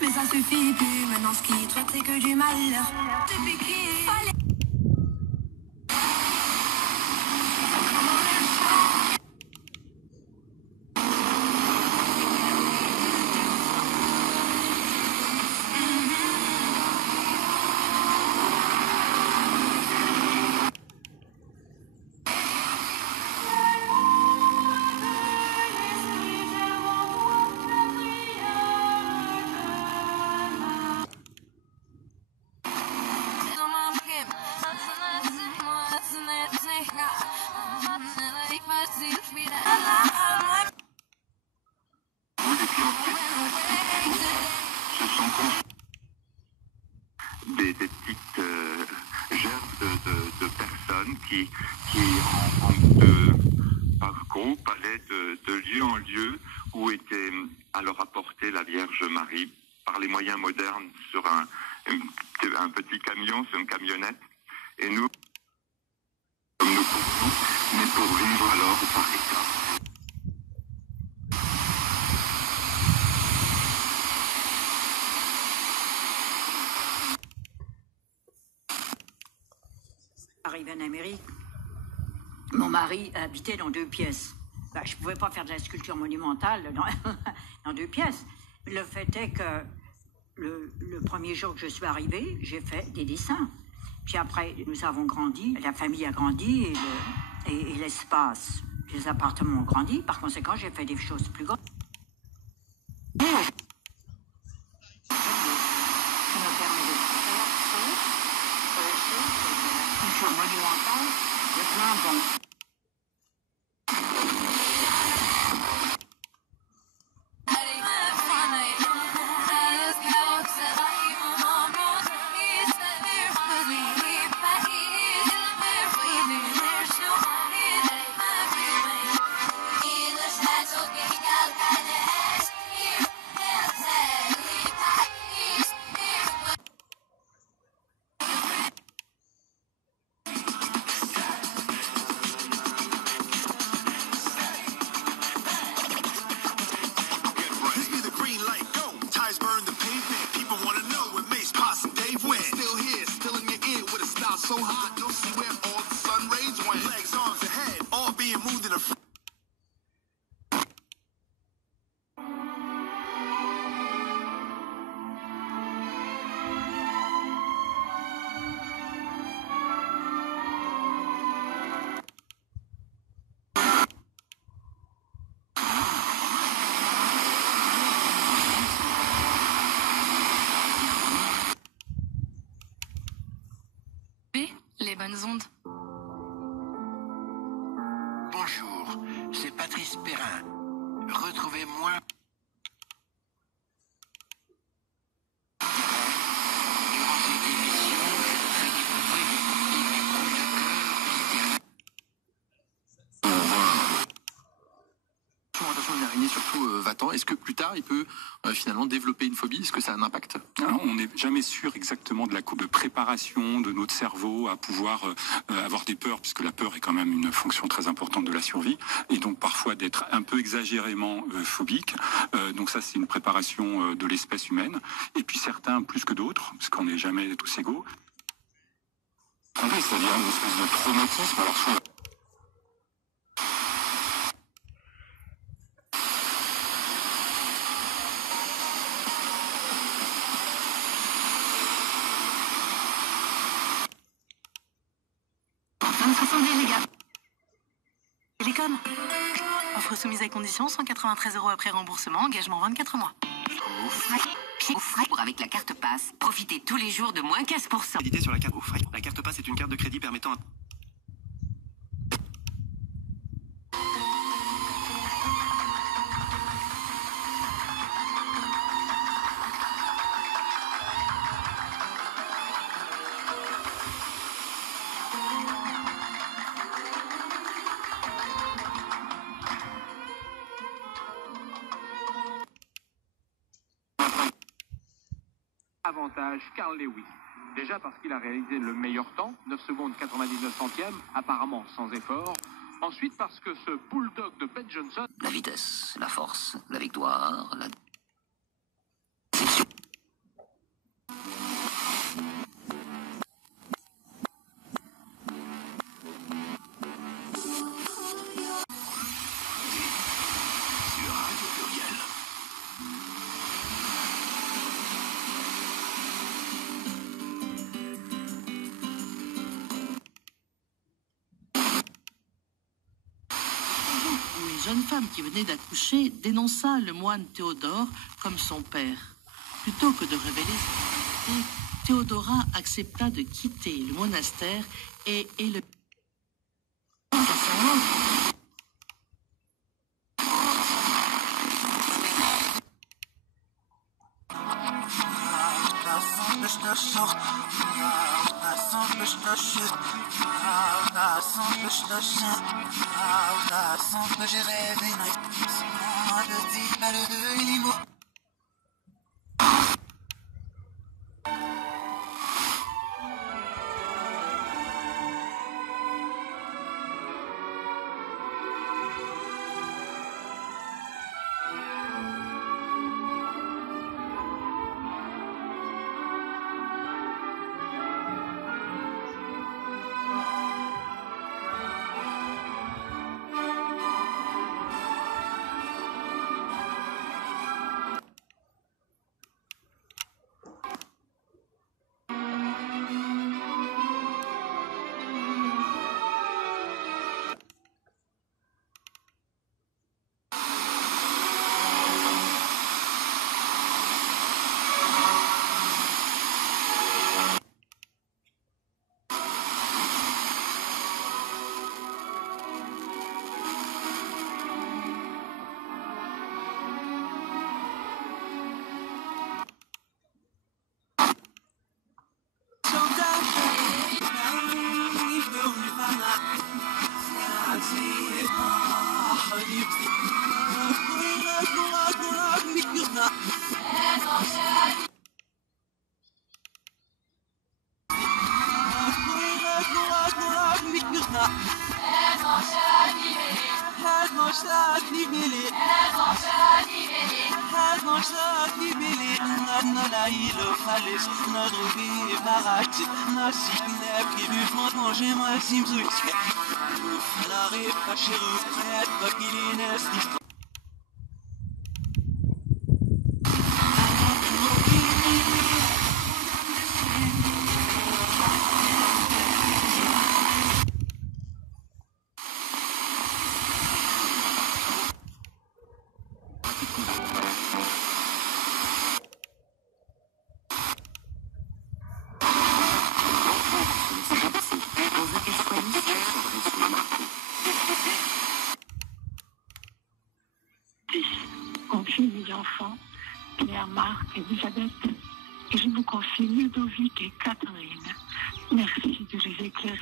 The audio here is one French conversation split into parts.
Mais ça suffit plus, maintenant ce qui traite c'est que du malheur. Depuis qu'il fallait. Des petites gerbes de personnes qui par groupe allaient de lieu en lieu où était alors apportée la Vierge Marie par les moyens modernes sur un petit camion, sur une camionnette. Et nous, comme nous pouvions, mais pour vivre alors par état. Arrivé en Amérique, mon mari habitait dans 2 pièces. Ben, je ne pouvais pas faire de la sculpture monumentale dans 2 pièces. Le fait est que le premier jour que je suis arrivée, j'ai fait des dessins. Puis après, nous avons grandi, la famille a grandi et l'espace des appartements ont grandi. Par conséquent, j'ai fait des choses plus grandes. Monumentale, de plein bon. So hot, you'll see where all the sun rays went. Legs, arms, and head, all being moved in a Les bonnes ondes. Bonjour, c'est Patrice Perrin. Retrouvez-moi. Durant cette émission, je découvrais des coups de cœur. Attention aux araignées, surtout va-t'en. Est-ce que plus tard, il peut finalement développer une phobie? Est-ce que ça a un impact? Alors, on n'est jamais sûr exactement de la courbe de préparation de notre cerveau à pouvoir avoir des peurs, puisque la peur est quand même une fonction très importante de la survie, et donc parfois d'être un peu exagérément phobique. Donc ça, c'est une préparation de l'espèce humaine. Et puis certains plus que d'autres, parce qu'on n'est jamais tous égaux. C'est-à-dire une espèce de traumatisme. Alors soit les gars. Télécom. Offre soumise à condition, 193 € après remboursement, engagement 24 mois. Chez Frais, avec la carte Pass, profitez tous les jours de moins 15%. Crédité sur la carte Frais. La carte Pass est une carte de crédit permettant Avantage Carl Lewis. Déjà parce qu'il a réalisé le meilleur temps, 9 secondes 99 centièmes, apparemment sans effort. Ensuite parce que ce bulldog de Ben Johnson... La vitesse, la force, la victoire, la... Une jeune femme qui venait d'accoucher dénonça le moine Théodore comme son père. Plutôt que de révéler son identité, Théodora accepta de quitter le monastère et le... Confie mes enfants, Pierre, Marc, Elisabeth, et je vous confie Ludovic et Catherine. Merci de les éclairer.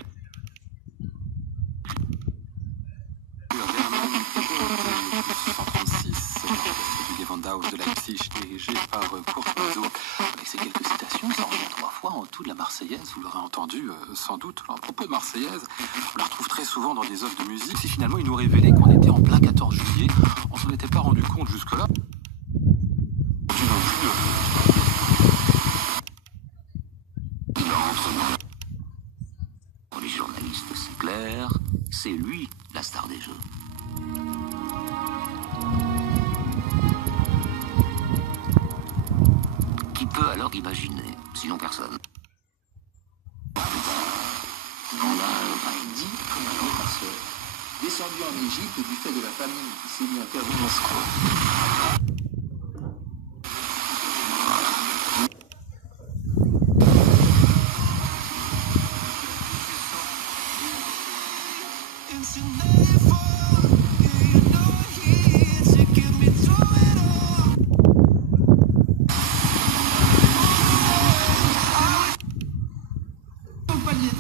Du Gewandhaus de Leipzig, dirigé par Kurt Mazo. Avec ces quelques citations, ça revient 3 fois en tout de la Marseillaise. Vous l'aurez entendu sans doute. Alors, à propos de Marseillaise, on la retrouve très souvent dans des œuvres de musique. Si finalement il nous révélait qu'on était en plein 14 juillet, on s'en était pas rendu compte jusque-là. Pour les journalistes, c'est clair, c'est lui la star des jeux. Qui peut alors imaginer, sinon personne? On l'a dit comme un autre parce que descendu en Égypte du fait de la famine qui s'est mis à faire une Moscou.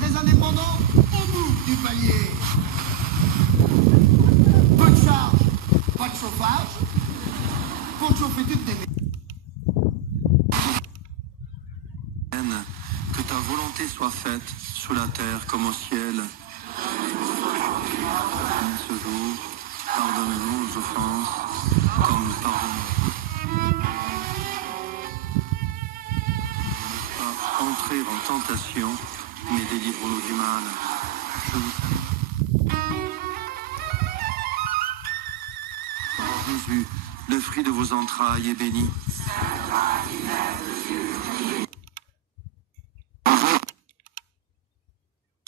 Très indépendant, au bout du palier. Peu de charge, pas de chauffage, pour chauffer toutes tes Que ta volonté soit faite sous la terre comme au ciel. En ce jour, pardonne-nous nos offenses, comme nous pardonnons. Pas entrer en tentation, mais délivre-nous du mal. Je vous salue. Jésus, le fruit de vos entrailles est béni.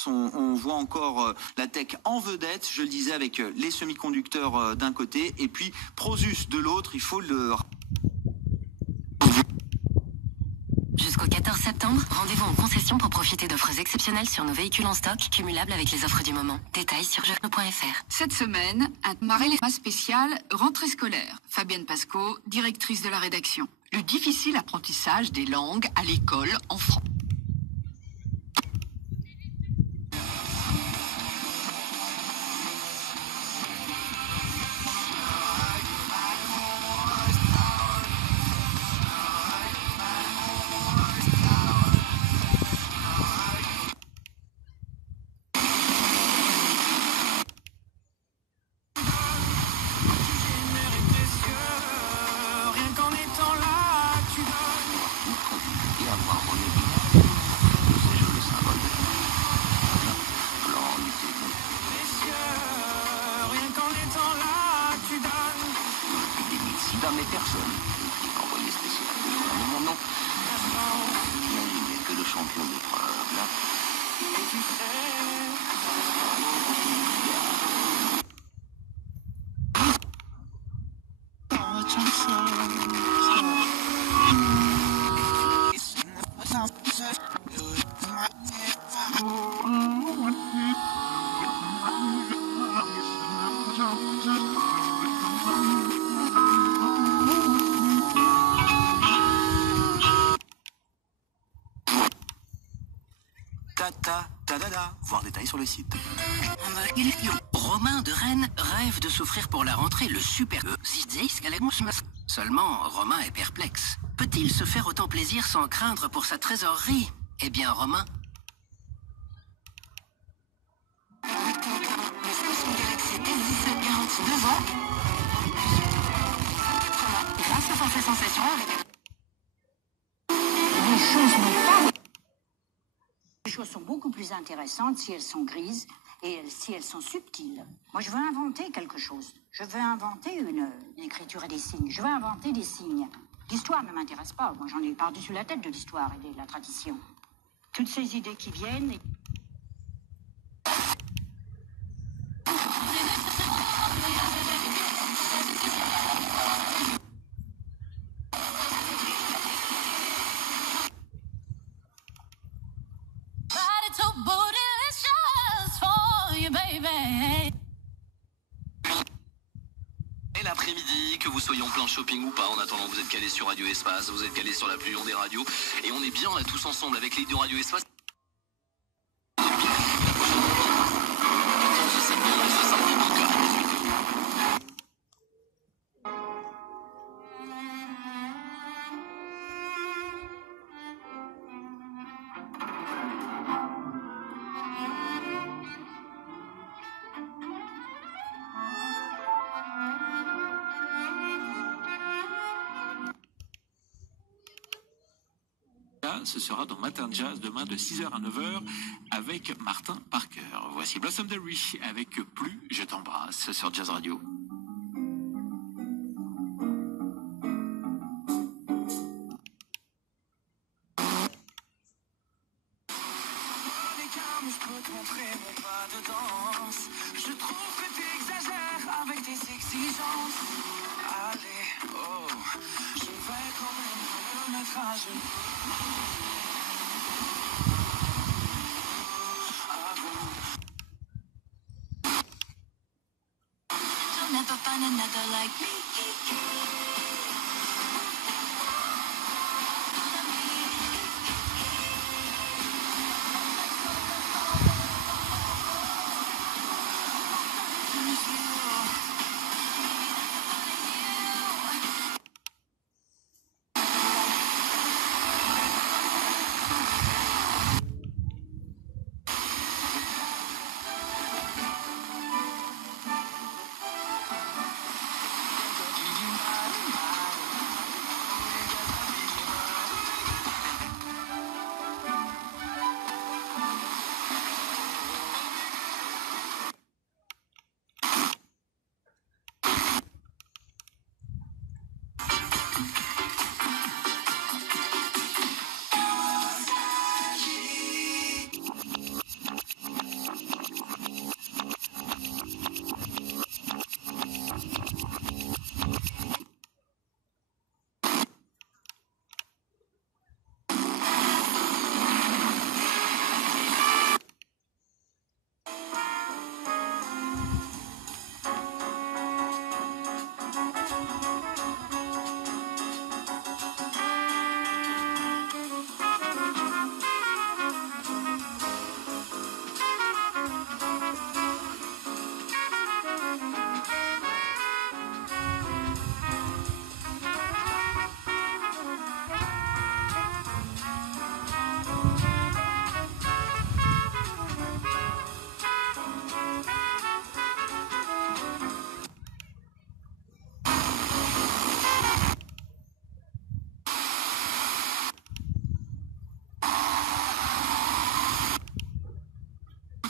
On voit encore la tech en vedette, je le disais, avec les semi-conducteurs d'un côté et puis Prosus de l'autre. Il faut le... Jusqu'au 14 septembre, rendez-vous en concession pour profiter d'offres exceptionnelles sur nos véhicules en stock, cumulables avec les offres du moment. Détails sur jeuxno.fr. Cette semaine, un Maréléma spécial rentrée scolaire. Fabienne Pasco, directrice de la rédaction. Le difficile apprentissage des langues à l'école en France. Voir détails sur le site. Romain de Rennes rêve de s'offrir pour la rentrée le super Seulement, Romain est perplexe. Peut-il se faire autant plaisir sans craindre pour sa trésorerie? Eh bien, Romain... Le Samsung Galaxy S17 garantit 2 ans. Grâce à ses sensations avec... Les choses sont beaucoup plus intéressantes si elles sont grises et si elles sont subtiles. Moi, je veux inventer quelque chose. Je veux inventer une écriture et des signes. Je veux inventer des signes. L'histoire ne m'intéresse pas. Moi, j'en ai par-dessus la tête de l'histoire et de la tradition. Toutes ces idées qui viennent... Et l'après-midi, que vous soyez en plein shopping ou pas, en attendant vous êtes calé sur Radio Espace, vous êtes calé sur la plus longue des radios, et on est bien là tous ensemble avec les de Radio Espace. Ce sera dans Matin Jazz demain de 6h à 9h avec Martin Parker. Voici Blossom Derry avec Plus je t'embrasse sur Jazz Radio. Je trouve que tu exagères avec tes exigences. Allez, oh, je vais quand même me mettre à genoux. You'll never find another like me.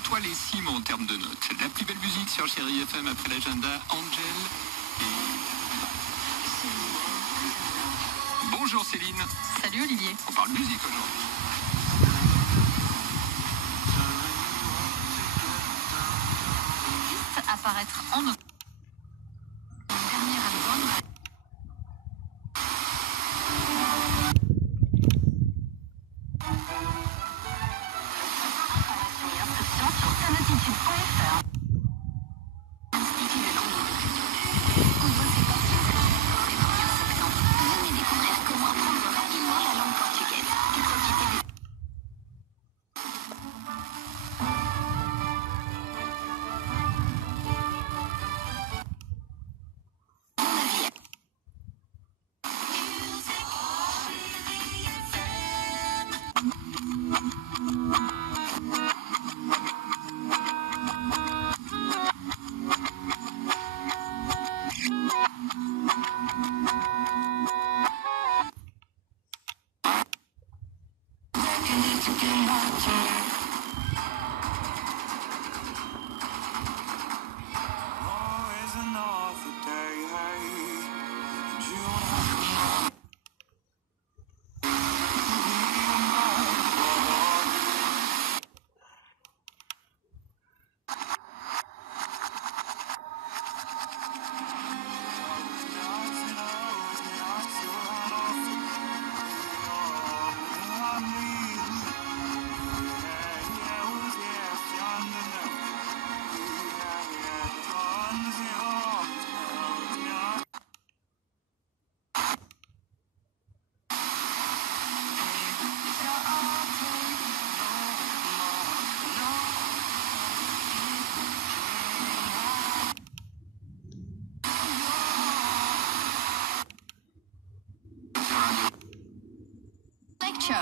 Toi les cimes en termes de notes. La plus belle musique sur Chérie FM après l'agenda, Angel et... Bonjour Céline. Salut Olivier. On parle musique aujourd'hui. Apparaître en dernier album.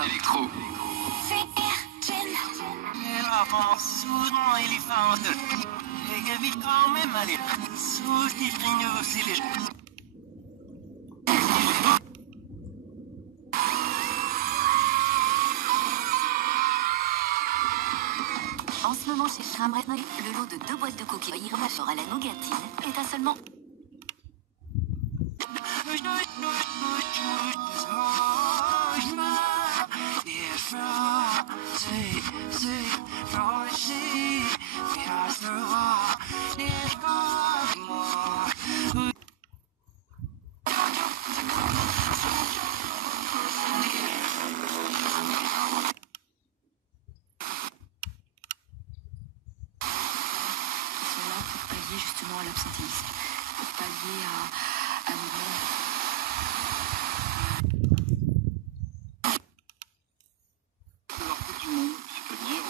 Électro. En ce moment, chez Schramret, le lot de 2 boîtes de cookies Irma à la nougatine est à seulement... Justement à l'absentéisme, pour pallier à nos Alors, Coupe du Monde, c'est-à-dire,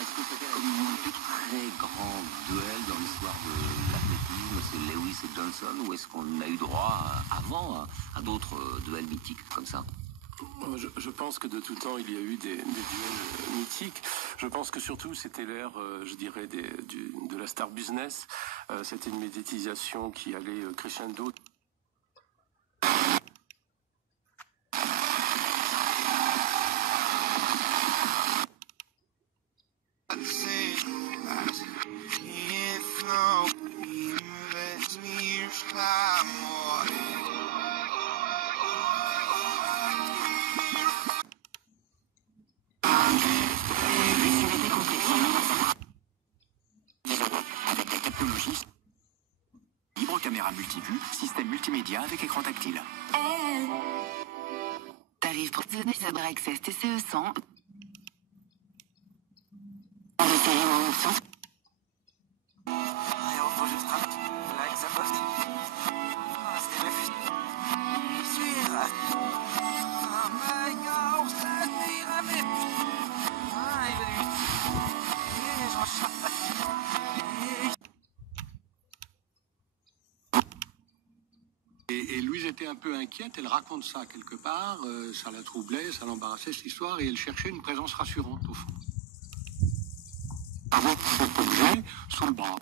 est-ce que c'était comme un très grand duel dans l'histoire de l'athlétisme, c'est Lewis et Johnson, ou est-ce qu'on a eu droit avant à d'autres duels mythiques comme ça? Je pense que de tout temps, il y a eu des duels mythiques. Je pense que surtout, c'était l'ère, je dirais, de la star business. C'était une médiatisation qui allait crescendo. Avec la technologie libre, caméra multivue, système multimédia avec écran tactile. Tarif pour Sabre Access TCE 100. Et Louise était un peu inquiète, elle raconte ça quelque part, ça la troublait, ça l'embarrassait cette histoire, et elle cherchait une présence rassurante au fond. Avec cet objet sous le bras.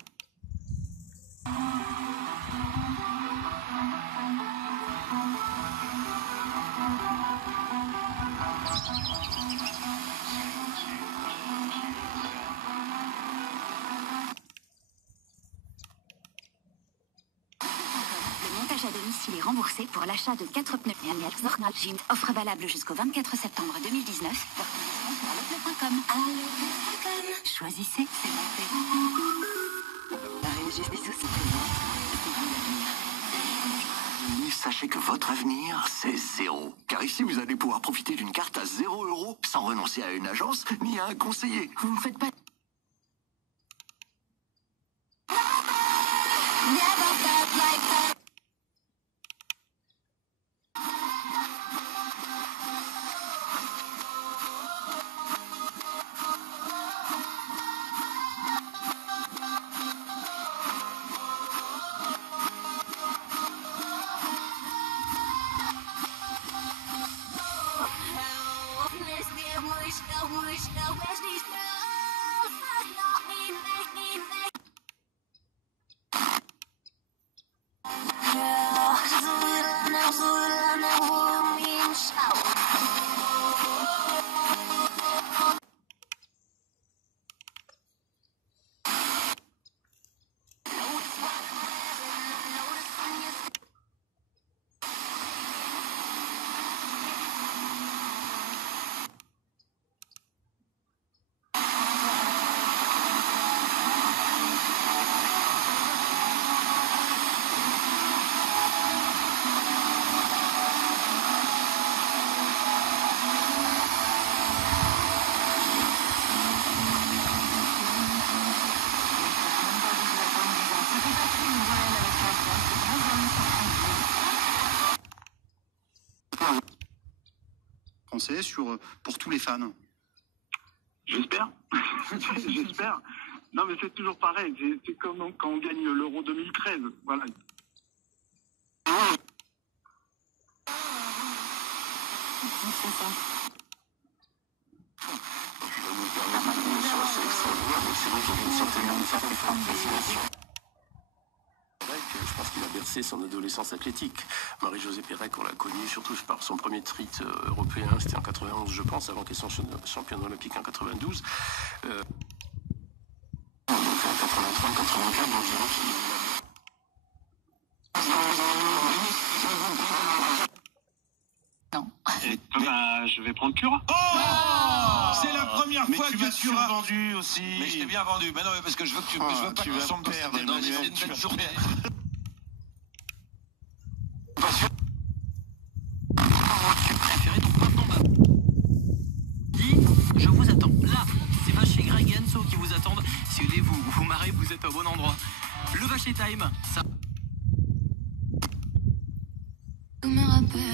À domicile est remboursé pour l'achat de 4 pneus Zornal Jeans. Offre valable jusqu'au 24 septembre 2019. Sur leclerc.com. Choisissez, c'est monté. La régie des soucis Sachez que votre avenir, c'est zéro. Car ici, vous allez pouvoir profiter d'une carte à 0 € sans renoncer à une agence ni à un conseiller. Vous ne faites pas... pour tous les fans. J'espère. J'espère. Non, mais c'est toujours pareil. C'est comme quand on gagne l'Euro 2013. Voilà. Je pense qu'il a bercé son adolescence athlétique. Marie-Josée Pérec, on l'a connue surtout par son premier titre européen, c'était en 91 je pense, avant qu'elle soit championne olympique en 92. En 83, 84, bon, je dirais Non. Je vais prendre Cura. C'est la première fois que tu as vendu aussi. Mais je t'ai bien vendu. Mais non, mais parce que je veux pas que tu sombres dans cette... Non, mais c'est une belle journée. Je vous attends. Là, c'est Vache et Greg et Enzo qui vous attendent. Si vous marrez, vous êtes au bon endroit. Le Vache Time, ça... Tous mes repères.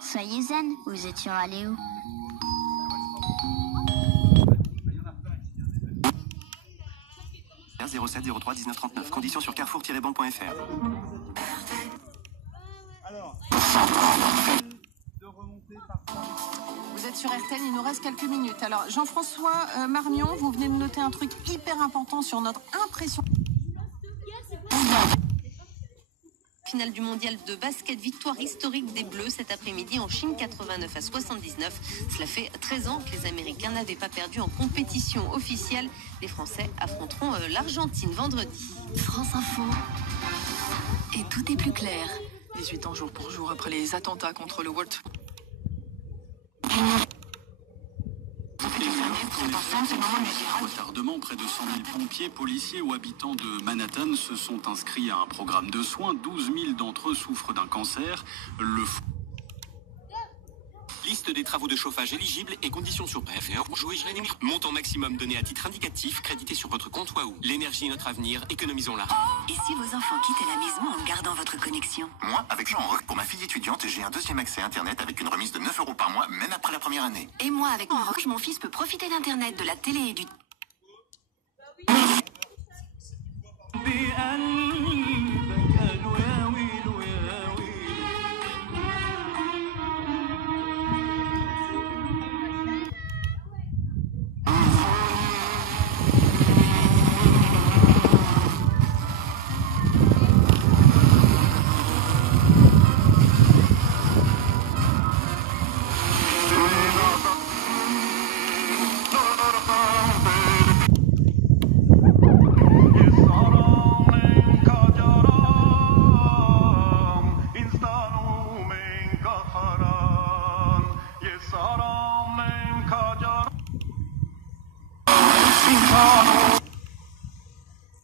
Soyez zen, nous étions allés où? R 07 03 19 39. Conditions sur carrefour-banque.fr. Vous êtes sur RTL, il nous reste quelques minutes. Alors, Jean-François Marmion, vous venez de noter un truc hyper important sur notre impression finale du mondial de basket. Victoire historique des Bleus cet après-midi en Chine, 89-79. Cela fait 13 ans que les Américains n'avaient pas perdu en compétition officielle. Les Français affronteront l'Argentine vendredi. France Info. Et tout est plus clair. 18 ans jour pour jour après les attentats contre le World. Retardement, près de 100 000 pompiers, policiers ou habitants de Manhattan se sont inscrits à un programme de soins. 12 000 d'entre eux souffrent d'un cancer. Liste des travaux de chauffage éligibles et conditions sur PFR. Montant maximum donné à titre indicatif, crédité sur votre compte Wahoo. L'énergie est notre avenir, économisons-la. Et si vos enfants quittaient la maison en gardant votre connexion? Moi, avec Jean Rock, pour ma fille étudiante, j'ai un deuxième accès Internet avec une remise de 9 € par mois, même après la première année. Et moi, avec mon Rock, mon fils peut profiter d'Internet, de la télé et du...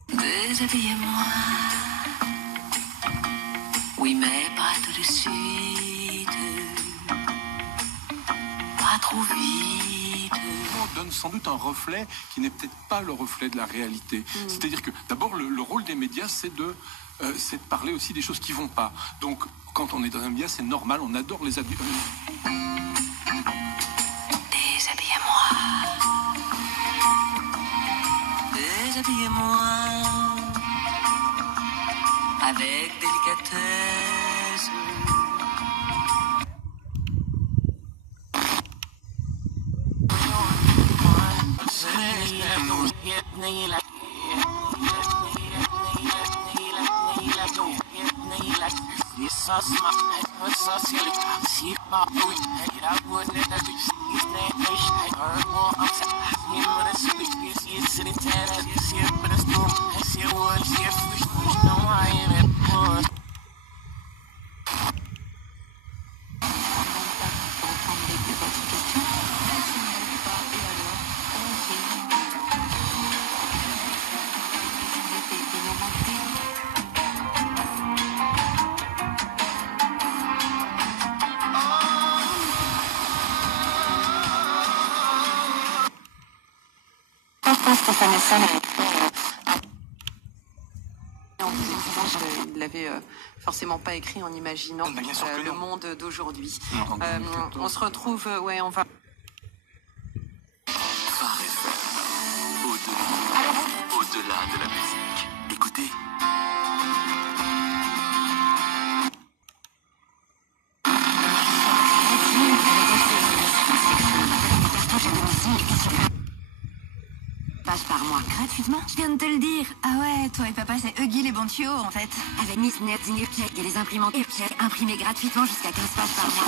Déshabillez-moi. Oui, mais pas tout de suite. Pas trop vite. On donne sans doute un reflet qui n'est peut-être pas le reflet de la réalité. C'est-à-dire que d'abord le rôle des médias c'est de parler aussi des choses qui vont pas. Donc quand on est dans un média c'est normal, on adore les adultes. Déshabillez-moi. Déshabillez-moi. Avec délicatesse. Il l'avait forcément pas écrit en imaginant le monde d'aujourd'hui. On se retrouve, on va... Phare FM. Au-delà de la musique. Écoutez. Passe par moi gratuitement. Je viens de te le dire. Ah ouais, toi et papa, c'est Huggy les bons tuyaux, en fait. Avec Miss Net, et les imprimantes imprimées gratuitement jusqu'à 15 pages par mois.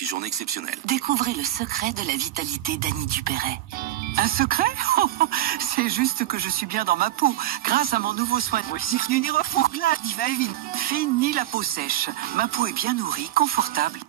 Journée exceptionnelle. Découvrez le secret de la vitalité d'Annie Dupéret. Un secret? C'est juste que je suis bien dans ma peau. Grâce à mon nouveau soin fini la peau sèche. Ma peau est bien nourrie, confortable.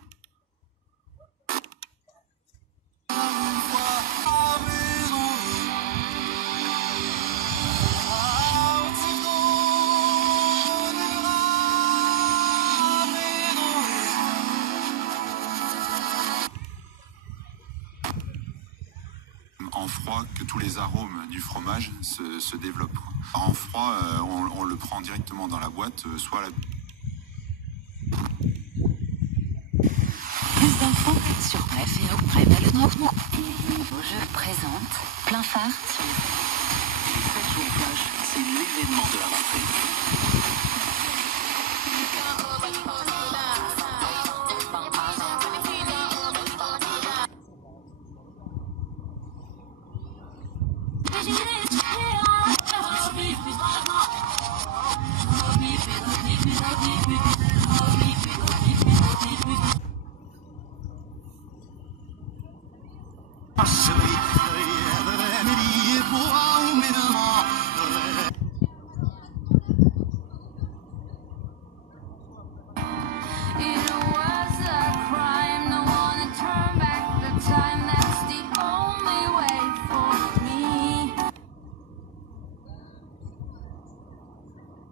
En froid, que tous les arômes du fromage se développent. En froid, on le prend directement dans la boîte, soit la... Plus d'infos sur Bref et auprès de notre je présente plein phare sur les 7 jours flash, c'est l'événement de la rentrée.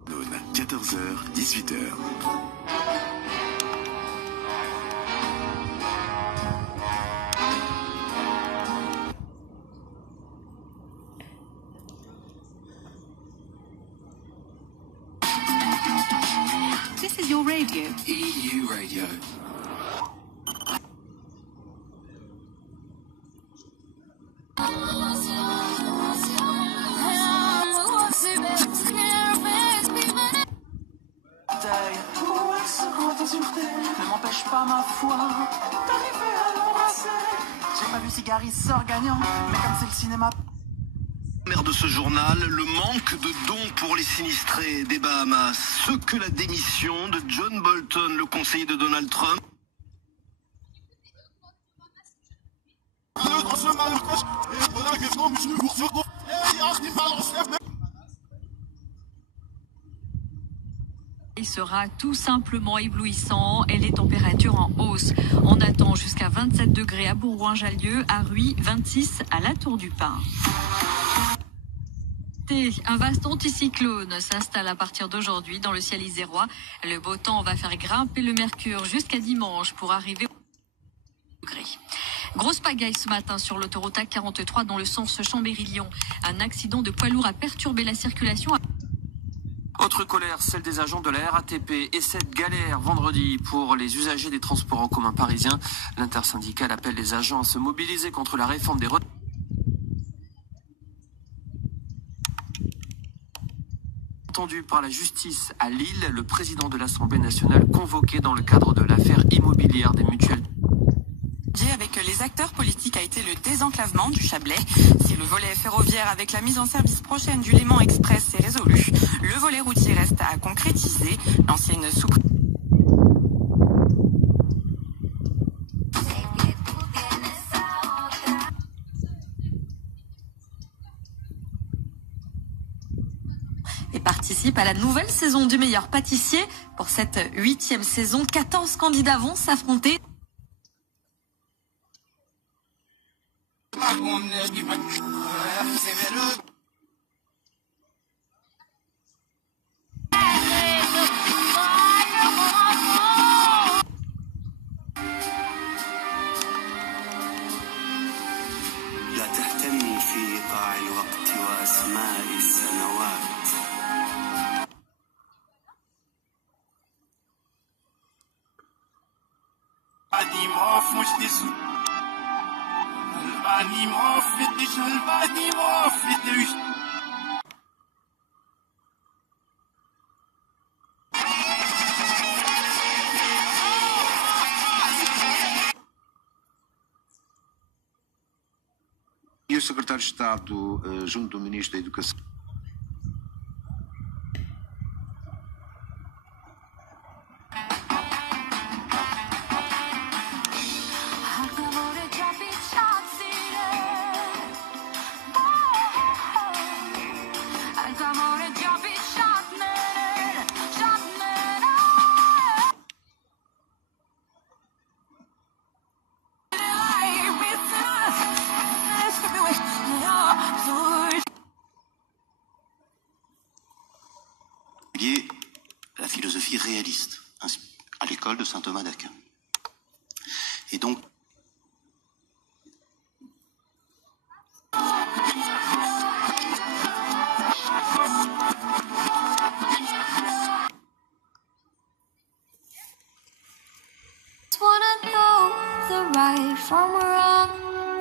Nona, 14h, 18h. This is your radio. EU Radio. Ne m'empêche pas ma foi d'arriver à l'embrasser. J'ai pas vu Cigaris sort gagnant, mais comme c'est le cinéma. Maire de ce journal, le manque de dons pour les sinistrés des Bahamas. Ce que la démission de John Bolton, le conseiller de Donald Trump. Il sera tout simplement éblouissant et les températures en hausse. On attend jusqu'à 27 degrés à Bourgoin-Jallieu, à Ruy, 26 à la Tour du Pin. Un vaste anticyclone s'installe à partir d'aujourd'hui dans le ciel isérois. Le beau temps va faire grimper le mercure jusqu'à dimanche pour arriver au degré. Grosse pagaille ce matin sur l'autoroute A43 dans le sens Chambéry-Lyon. Un accident de poids lourd a perturbé la circulation. Autre colère, celle des agents de la RATP et cette galère vendredi pour les usagers des transports en commun parisiens. L'intersyndicale appelle les agents à se mobiliser contre la réforme des retraites. Entendu par la justice à Lille, le président de l'Assemblée nationale convoqué dans le cadre de l'affaire immobilière des mutuelles. Avec les acteurs politiques a été le désenclavement du Chablais. Si le volet ferroviaire avec la mise en service prochaine du Léman Express est résolu, le volet routier reste à concrétiser. L'ancienne sous et participe à la nouvelle saison du meilleur pâtissier. Pour cette 8e saison, 14 candidats vont s'affronter. لا تهتمي في إيقاع الوقت وأسماء السنوات. E o secretário de Estado, junto do Ministro da Educação. La philosophie réaliste à l'école de saint Thomas d'Aquin. Et donc, wanna know the right from wrong,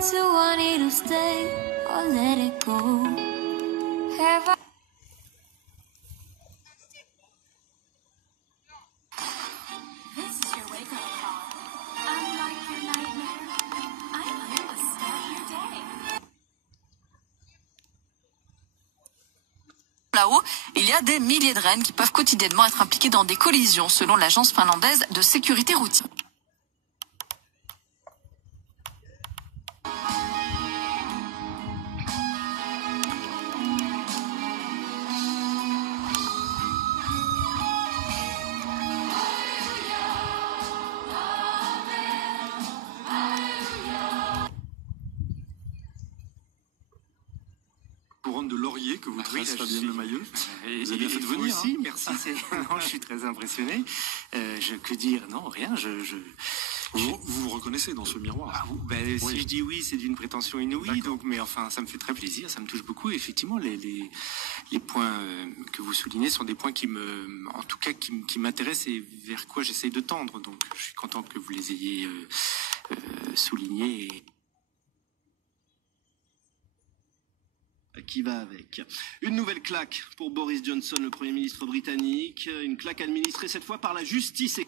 to want it to stay or let it go. Have I Là-haut, il y a des milliers de rennes qui peuvent quotidiennement être impliquées dans des collisions, selon l'agence finlandaise de sécurité routière. fan de Laurier que vous traitez Fabienne Lemayeux. Vous avez bien fait de venir. Aussi, merci. Non, je suis très impressionné. Que dire? Non, rien. Vous vous reconnaissez dans ce miroir? Oui. Si je dis oui, c'est d'une prétention inouïe. Donc, mais enfin, ça me fait très plaisir, ça me touche beaucoup. Et effectivement, les points que vous soulignez sont des points qui m'intéressent et vers quoi j'essaye de tendre. Donc, je suis content que vous les ayez soulignés. Qui va avec. Une nouvelle claque pour Boris Johnson, le Premier ministre britannique. Une claque administrée cette fois par la justice.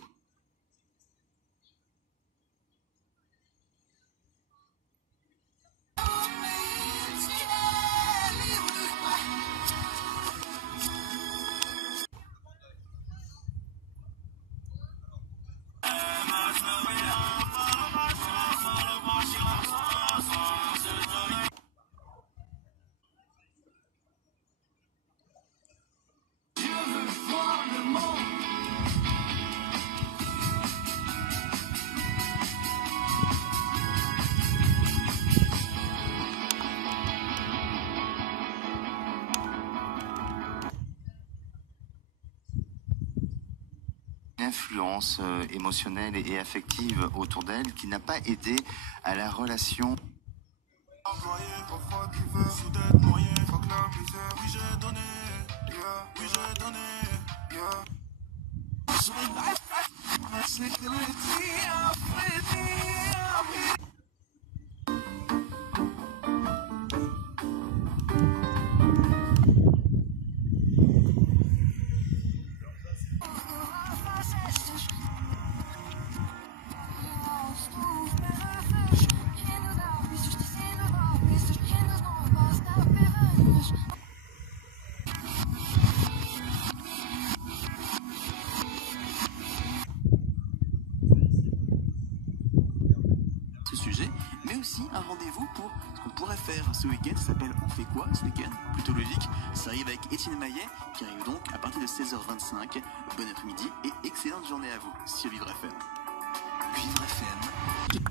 Influence émotionnelle et affective autour d'elle qui n'a pas aidé à la relation. Ce sujet, mais aussi un rendez-vous pour ce qu'on pourrait faire ce week-end. Ça s'appelle On fait quoi ce week-end? Plutôt logique. Ça arrive avec Étienne Maillet qui arrive donc à partir de 16h25. Bon après-midi et excellente journée à vous sur Vivre FM. Vivre FM.